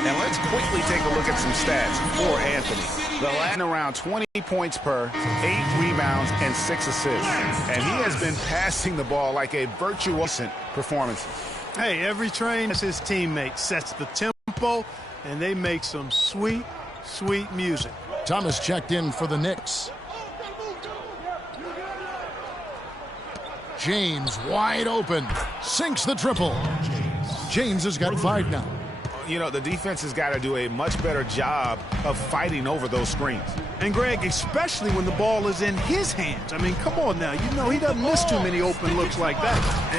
And let's quickly take a look at some stats for Anthony. The last around 20 points per, 8 rebounds, and 6 assists. And he has been passing the ball like a virtuoso performance. Hey, every train as his teammate sets the tempo, and they make some sweet, sweet music. Thomas checked in for the Knicks. James wide open. Sinks the triple. James has got 5 now. You know, the defense has got to do a much better job of fighting over those screens. And, Greg, especially when the ball is in his hands. I mean, come on now. You know he doesn't miss too many open looks like that.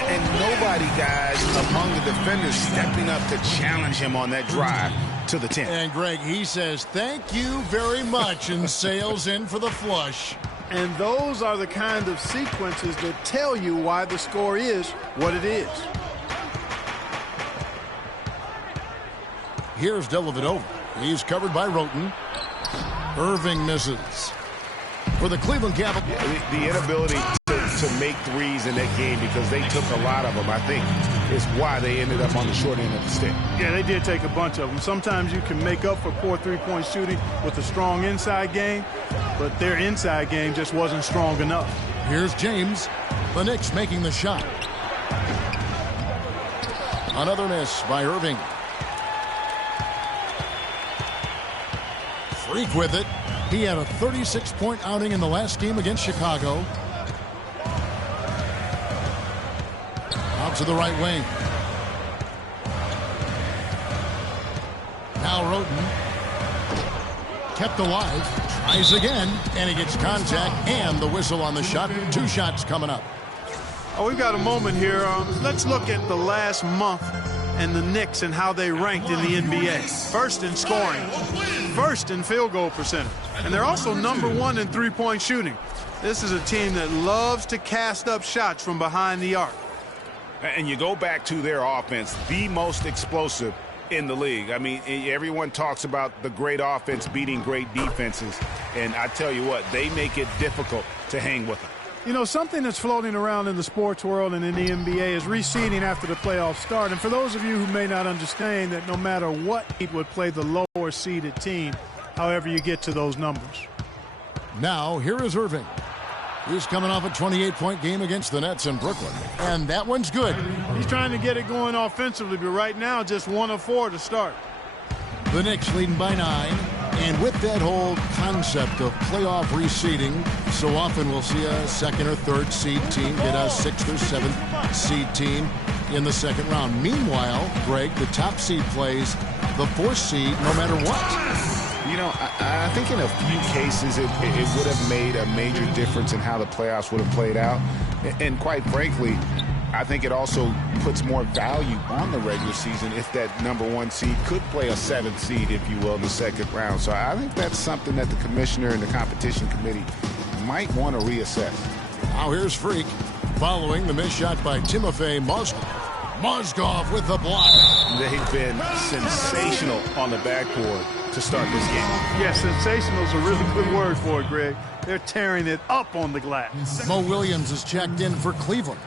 And nobody, guys, among the defenders stepping up to challenge him on that drive to the 10. And, Greg, he says, thank you very much, and sails in for the flush. And those are the kind of sequences that tell you why the score is what it is. Here's Dellavedova. He's covered by Roten. Irving misses. For the Cleveland Cavaliers. The inability to make threes in that game because they took a lot of them, I think, is why they ended up on the short end of the stick. Yeah, they did take a bunch of them. Sometimes you can make up for poor three-point shooting with a strong inside game, but their inside game just wasn't strong enough. Here's James. The Knicks making the shot. Another miss by Irving. Freak with it. He had a 36-point outing in the last game against Chicago. Out to the right wing. Now Roten. Kept alive. Tries again. And he gets contact and the whistle on the shot. 2 shots coming up. Oh, we've got a moment here. Let's look at the last month and the Knicks and how they ranked in the NBA. First in scoring. First in field goal percentage. And they're also #1 in three-point shooting. This is a team that loves to cast up shots from behind the arc. And you go back to their offense, the most explosive in the league. I mean, everyone talks about the great offense beating great defenses. And I tell you what, they make it difficult to hang with them. You know, something that's floating around in the sports world and in the NBA is reseeding after the playoffs start. And for those of you who may not understand that no matter what seed would play the lower seeded team, however you get to those numbers. Now, here is Irving. He's coming off a 28-point game against the Nets in Brooklyn. And that one's good. He's trying to get it going offensively, but right now just 1 of 4 to start. The Knicks leading by 9. And with that whole concept of playoff reseeding, so often we'll see a 2nd or 3rd seed team get a 6th or 7th seed team in the 2nd round. Meanwhile, Greg, the top seed plays the 4th seed no matter what. You know, I think in a few cases it would have made a major difference in how the playoffs would have played out. And quite frankly, I think it also puts more value on the regular season if that #1 seed could play a 7th seed, if you will, in the 2nd round. So I think that's something that the commissioner and the competition committee might want to reassess. Now here's Freak following the missed shot by Timofey Mozgov. Mozgov with the block. They've been sensational on the backboard to start this game. Yeah, sensational is a really good word for it, Greg. They're tearing it up on the glass. Mo Williams is checked in for Cleveland.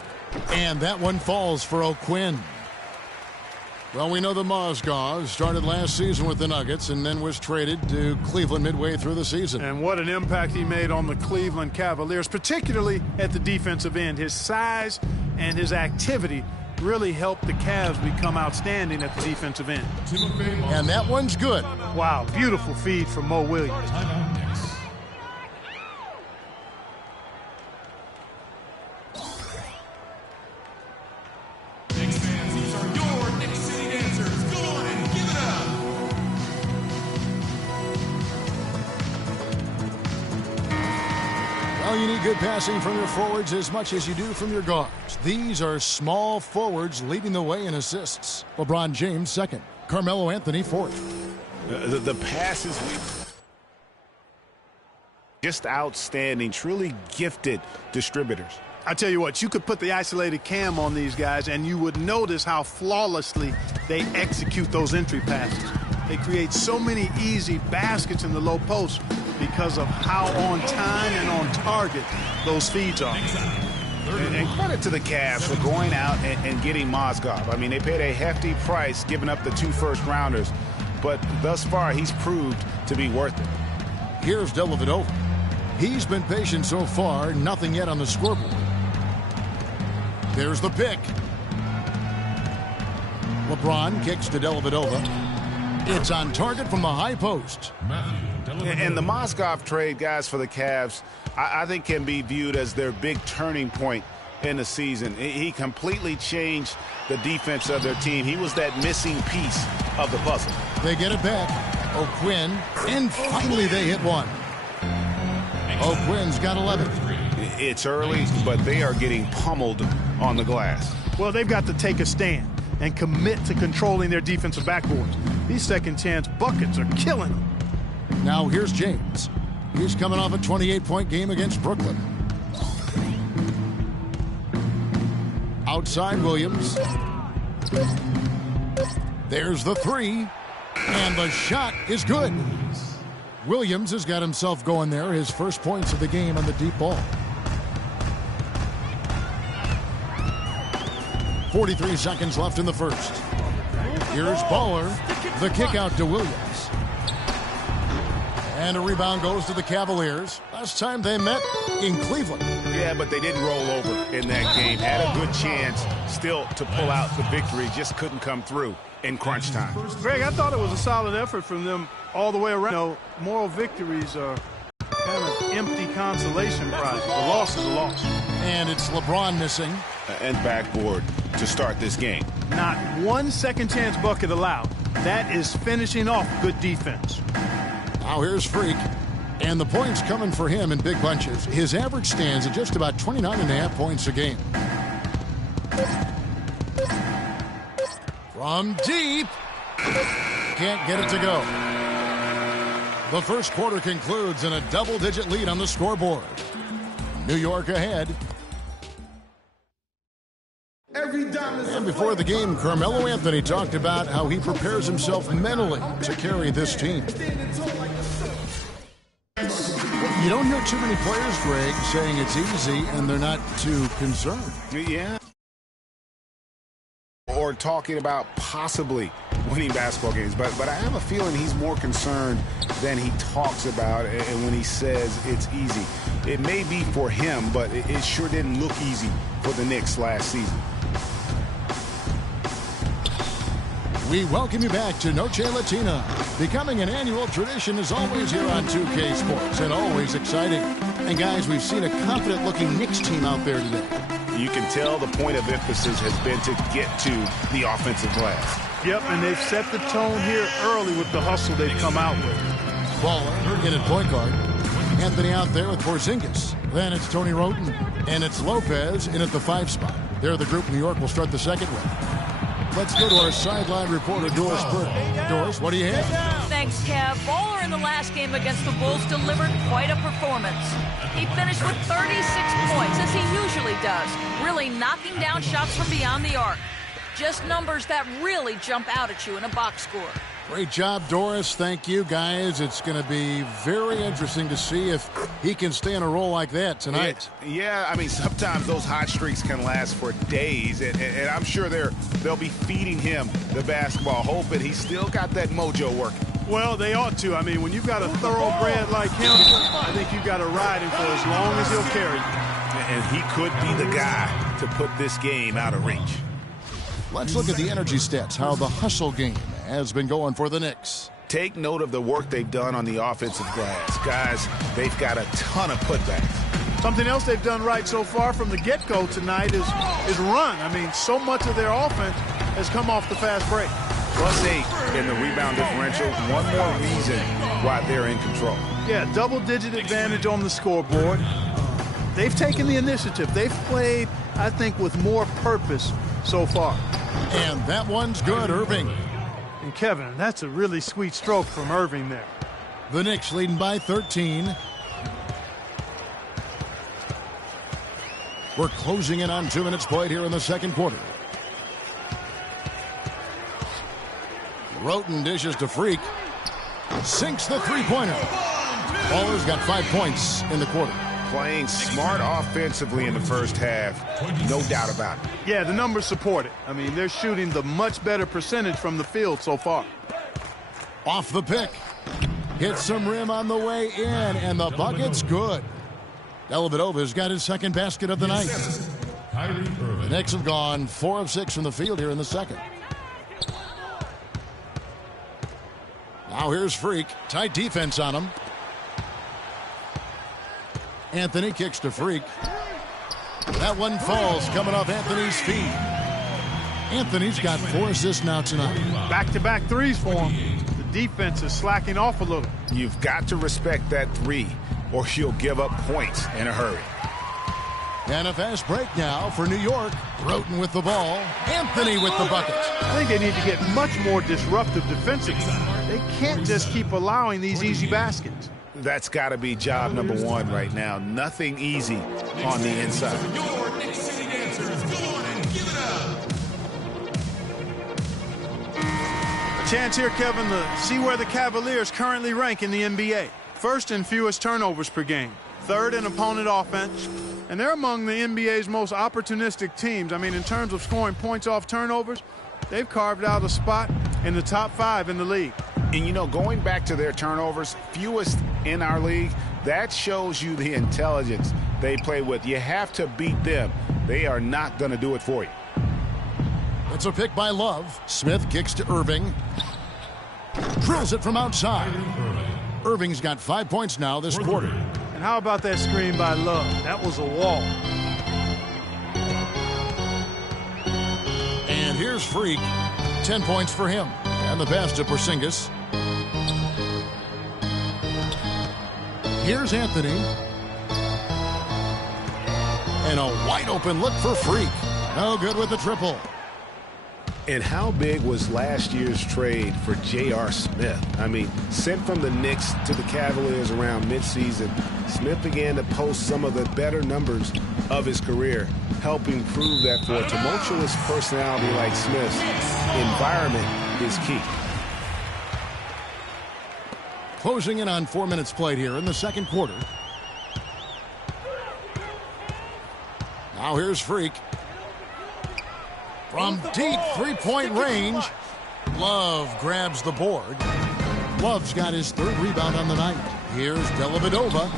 And that one falls for O'Quinn. Well, we know the Mozgov started last season with the Nuggets and then was traded to Cleveland midway through the season. And what an impact he made on the Cleveland Cavaliers, particularly at the defensive end. His size and his activity really helped the Cavs become outstanding at the defensive end. And that one's good. Wow, beautiful feed from Mo Williams. You need good passing from your forwards as much as you do from your guards. These are small forwards leading the way in assists. LeBron James 2nd. Carmelo Anthony 4th. The passes, just outstanding, truly gifted distributors. I tell you what, you could put the isolated cam on these guys and you would notice how flawlessly they execute those entry passes. They create so many easy baskets in the low post because of how on time and on target those feeds are. And credit to the Cavs for going out and getting Mozgov. I mean, they paid a hefty price giving up the 2 first-rounders. but thus far he's proved to be worth it. Here's Dellavedova. He's been patient so far, nothing yet on the scoreboard. There's the pick. LeBron kicks to Dellavedova. It's on target from the high post. And the Mozgov trade, guys, for the Cavs, I think can be viewed as their big turning point in the season. He completely changed the defense of their team. He was that missing piece of the puzzle. They get it back. O'Quinn, and finally they hit one. O'Quinn's got 11. It's early, but they are getting pummeled on the glass. Well, they've got to take a stand and commit to controlling their defensive backboard. These second-chance buckets are killing them. Now here's James. He's coming off a 28-point game against Brooklyn. Outside Williams. There's the three. And the shot is good. Williams has got himself going there. His first points of the game on the deep ball. 43 seconds left in the first. Here's Baller. The kick out to Williams. And a rebound goes to the Cavaliers. Last time they met in Cleveland. Yeah, but they didn't roll over in that game. Had a good chance still to pull out the victory. Just couldn't come through in crunch time. Greg, I thought it was a solid effort from them all the way around. You know, moral victories are kind of empty consolation prizes. A loss is a loss. And it's LeBron missing. And backboard to start this game. Not one second-chance bucket allowed. That is finishing off good defense. Now here's Freak. And the points coming for him in big bunches. His average stands at just about 29.5 points a game. From deep. Can't get it to go. The first quarter concludes in a double-digit lead on the scoreboard. New York ahead. And before the game, Carmelo Anthony talked about how he prepares himself mentally to carry this team. You don't hear too many players, Greg, saying it's easy and they're not too concerned. Yeah. Or talking about possibly winning basketball games. But I have a feeling he's more concerned than he talks about and when he says it's easy. It may be for him, but it sure didn't look easy for the Knicks last season. We welcome you back to Noche Latina. Becoming an annual tradition is always here on 2K Sports and always exciting. And guys, we've seen a confident-looking Knicks team out there today. You can tell the point of emphasis has been to get to the offensive glass. Yep, and they've set the tone here early with the hustle they've come out with. Baller in at point guard. Anthony out there with Porzingis. Then it's Tony Wroten. And it's Lopez in at the 5 spot. They're the group New York will start the second with. Let's go to our sideline reporter, Doris Burke. Doris, what do you have? Thanks, Kev. Baller in the last game against the Bulls delivered quite a performance. He finished with 36 points, as he usually does, really knocking down shots from beyond the arc. Just numbers that really jump out at you in a box score. Great job, Doris. Thank you, guys. It's going to be very interesting to see if he can stay in a role like that tonight. Yeah, I mean, sometimes those hot streaks can last for days, and I'm sure they'll be feeding him the basketball, hoping he's still got that mojo working. Well, they ought to. I mean, when you've got a thoroughbred like him, I think you've got to ride him for as long as he'll carry you. And he could be the guy to put this game out of reach. Let's look at the energy stats, how the hustle game has been going for the Knicks. Take note of the work they've done on the offensive glass. Guys, they've got a ton of putbacks. Something else they've done right so far from the get-go tonight is run. I mean, so much of their offense has come off the fast break. +8 in the rebound differential. One more reason why they're in control. Yeah, double-digit advantage on the scoreboard. They've taken the initiative. They've played, I think, with more purpose so far. And that one's good, Irving. And Kevin, that's a really sweet stroke from Irving there. The Knicks leading by 13. We're closing in on 2 minutes played here in the second quarter. Wroten dishes to Freak. Sinks the three-pointer. Baller's got 5 points in the quarter. Playing smart offensively in the first half, no doubt about it. Yeah, the numbers support it. I mean, they're shooting the much better percentage from the field so far. Off the pick. Hits some rim on the way in, and the bucket's good. Dellavedova's got his second basket of the night. The Knicks have gone 4 of 6 from the field here in the second. Now here's Freak. Tight defense on him. Anthony kicks to Freak. That one falls, coming off Anthony's feet. Anthony's got 4 assists now tonight. Back-to-back threes for him. The defense is slacking off a little. You've got to respect that three, or you'll give up points in a hurry. And a fast break now for New York. Broughton with the ball. Anthony with the bucket. I think they need to get much more disruptive defensively. They can't just keep allowing these easy baskets. That's got to be job number 1 right now. Nothing easy on the inside. A chance here, Kevin, to see where the Cavaliers currently rank in the NBA. First in fewest turnovers per game. Third in opponent offense. And they're among the NBA's most opportunistic teams. I mean, in terms of scoring points off turnovers, they've carved out a spot in the top 5 in the league. And, you know, going back to their turnovers, fewest in our league, that shows you the intelligence they play with. You have to beat them. They are not going to do it for you. It's a pick by Love. Smith kicks to Irving. Drills it from outside. Irving's got 5 points now this quarter. And how about that screen by Love? That was a wall. And here's Freak. 10 points for him. And the pass to Porzingis. Here's Anthony. And a wide open look for Freak. No good with the triple. And how big was last year's trade for J.R. Smith? I mean, sent from the Knicks to the Cavaliers around midseason, Smith began to post some of the better numbers of his career, helping prove that for a tumultuous personality like Smith's, environment is key. Closing in on 4 minutes played here in the second quarter. Now here's Freak. From deep three-point range, Love grabs the board. Love's got his 3rd rebound on the night. Here's Dellavedova.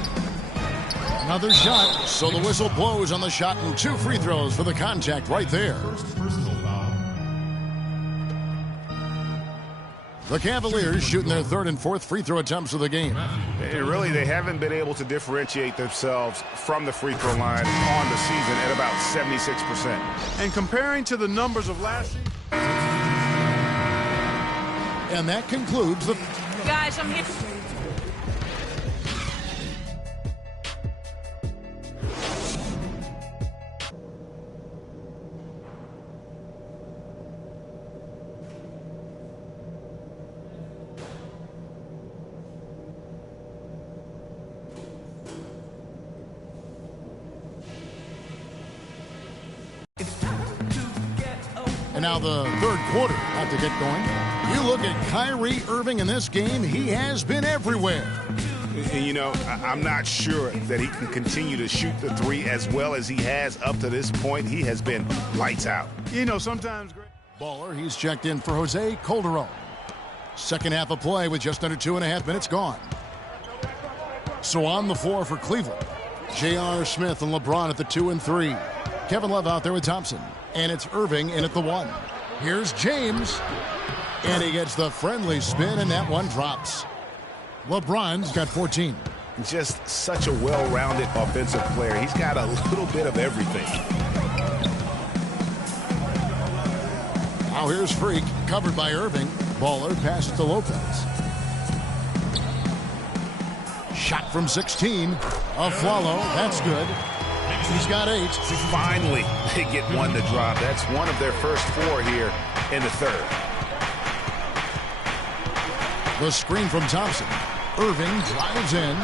Another shot, so the whistle blows on the shot and 2 free throws for the contact right there. The Cavaliers shooting their 3rd and 4th free throw attempts of the game. Really, they haven't been able to differentiate themselves from the free throw line on the season at about 76%. And comparing to the numbers of last season. And that concludes the... Guys, I'm here. And now the 3rd quarter about to get going. You look at Kyrie Irving in this game, he has been everywhere. And, you know, I'm not sure that he can continue to shoot the 3 as well as he has up to this point. He has been lights out. You know, sometimes... Baller, he's checked in for Jose Calderon. Second half of play with just under 2.5 minutes gone. So on the floor for Cleveland, J.R. Smith and LeBron at the 2 and 3. Kevin Love out there with Thompson. And it's Irving in at the 1. Here's James. And he gets the friendly spin, and that one drops. LeBron's got 14. Just such a well-rounded offensive player. He's got a little bit of everything. Now here's Freak, covered by Irving. Baller passes to Lopez. Shot from 16. Afflalo, that's good. He's got 8. Finally, they get one to drop. That's one of their first 4 here in the 3rd. The screen from Thompson. Irving drives in.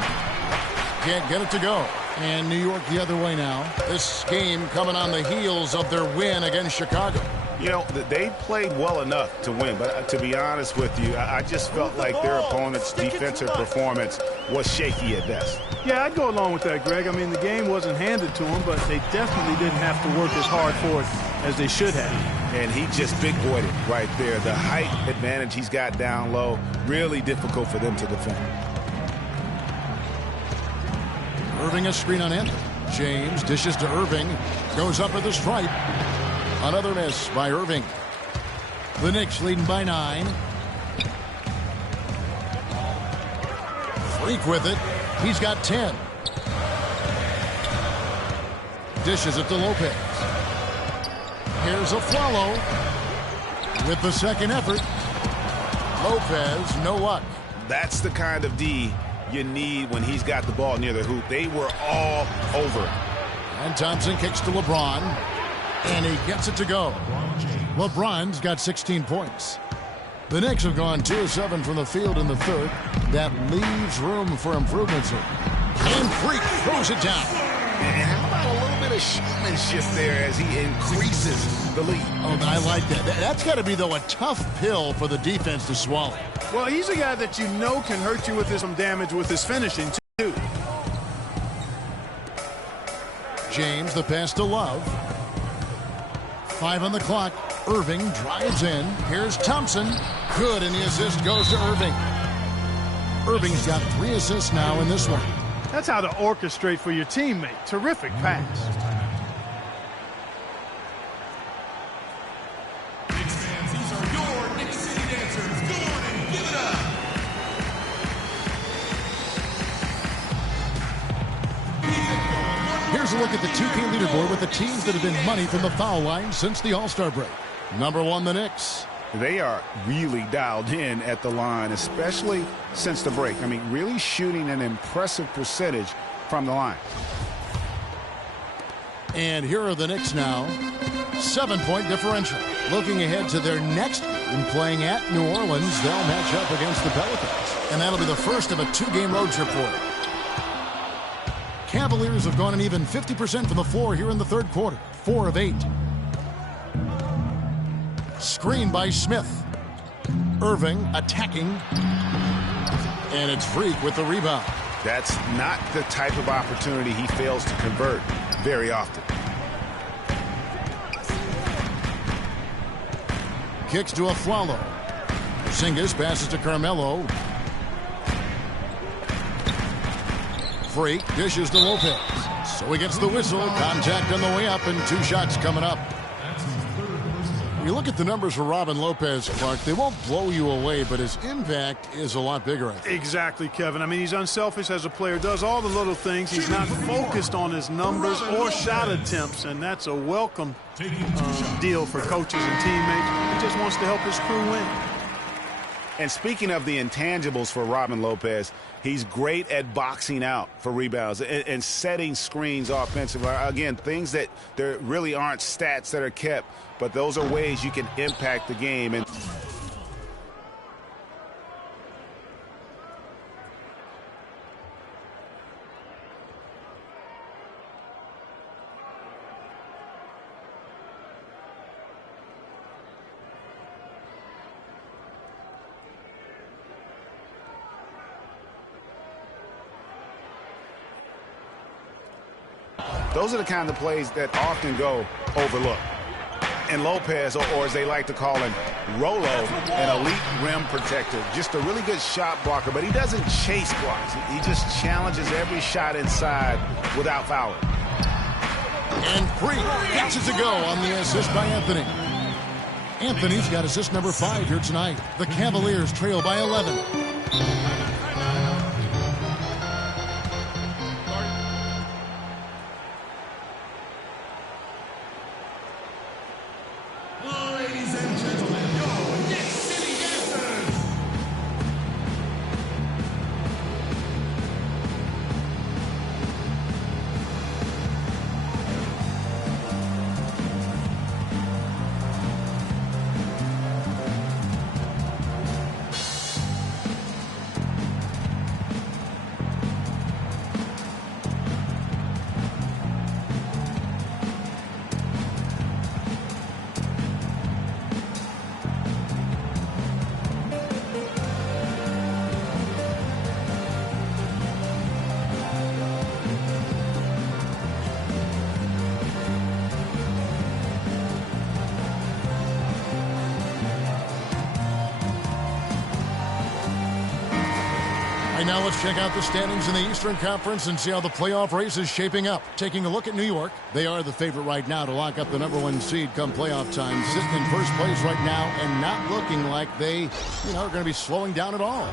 Can't get it to go. And New York the other way now. This game coming on the heels of their win against Chicago. You know, they played well enough to win, but to be honest with you, I just felt like their opponent's defensive performance was shaky at best. Yeah, I'd go along with that, Greg. I mean, the game wasn't handed to them, but they definitely didn't have to work as hard for it as they should have. And he just big-boyed it right there. The height advantage he's got down low, really difficult for them to defend. Irving a screen on Anthony. James dishes to Irving. Goes up with the stripe. Another miss by Irving. The Knicks leading by 9. Freak with it. He's got 10. Dishes it to Lopez. Here's Afflalo with the second effort. Lopez, no luck. That's the kind of D you need when he's got the ball near the hoop. They were all over. And Thompson kicks to LeBron. And he gets it to go. LeBron's got 16 points. The Knicks have gone 2 of 7 from the field in the third. That leaves room for improvements here. And Freak throws it down. And how about a little bit of showmanship there as he increases the lead? Oh, I like that. That's got to be, though, a tough pill for the defense to swallow. Well, he's a guy that you know can hurt you with some damage with his finishing, too. James, the pass to Love. 5 on the clock. Irving drives in. Here's Thompson. Good, and the assist goes to Irving. Irving's got 3 assists now in this one. That's how to orchestrate for your teammate. Terrific pass. Knicks fans, these are your Knicks City Dancers. Go on and give it up. Here's a look at the 2K leaderboard with the teams that have been money from the foul line since the All-Star break. Number 1, the Knicks. They are really dialed in at the line, especially since the break. I mean, really shooting an impressive percentage from the line. And here are the Knicks now. 7-point differential. Looking ahead to their next game, playing at New Orleans, they'll match up against the Pelicans. And that'll be the first of a 2-game road trip for them. Cavaliers have gone an even 50% from the floor here in the third quarter. 4 of 8. Screen by Smith. Irving attacking. And it's Freak with the rebound. That's not the type of opportunity he fails to convert very often. Kicks to Afflalo. Porzingis passes to Carmelo. Freak dishes to Lopez. So he gets the whistle. Contact on the way up and 2 shots coming up. You look at the numbers for Robin Lopez, Clark, they won't blow you away, but his impact is a lot bigger, I think. Exactly, Kevin. I mean, he's unselfish as a player, does all the little things. He's not focused on his numbers or shot attempts, and that's a welcome deal for coaches and teammates. He just wants to help his crew win. And speaking of the intangibles for Robin Lopez, he's great at boxing out for rebounds and setting screens offensively. Again, things that there really aren't stats that are kept, but those are ways you can impact the game. And those are the kind of plays that often go overlooked. And Lopez, or as they like to call him, Rolo, an elite rim protector. Just a really good shot blocker, but he doesn't chase blocks. He just challenges every shot inside without fouling. And Freak gets it to go on the assist by Anthony. Anthony's got assist number 5 here tonight. The Cavaliers trail by 11. Ladies and gentlemen, your Knicks City Dancers. right, now let's check out the standings in the Eastern Conference and see how the playoff race is shaping up. Taking a look at New York, they are the favorite right now to lock up the #1 seed come playoff time, sitting in first place right now and not looking like they, are going to be slowing down at all.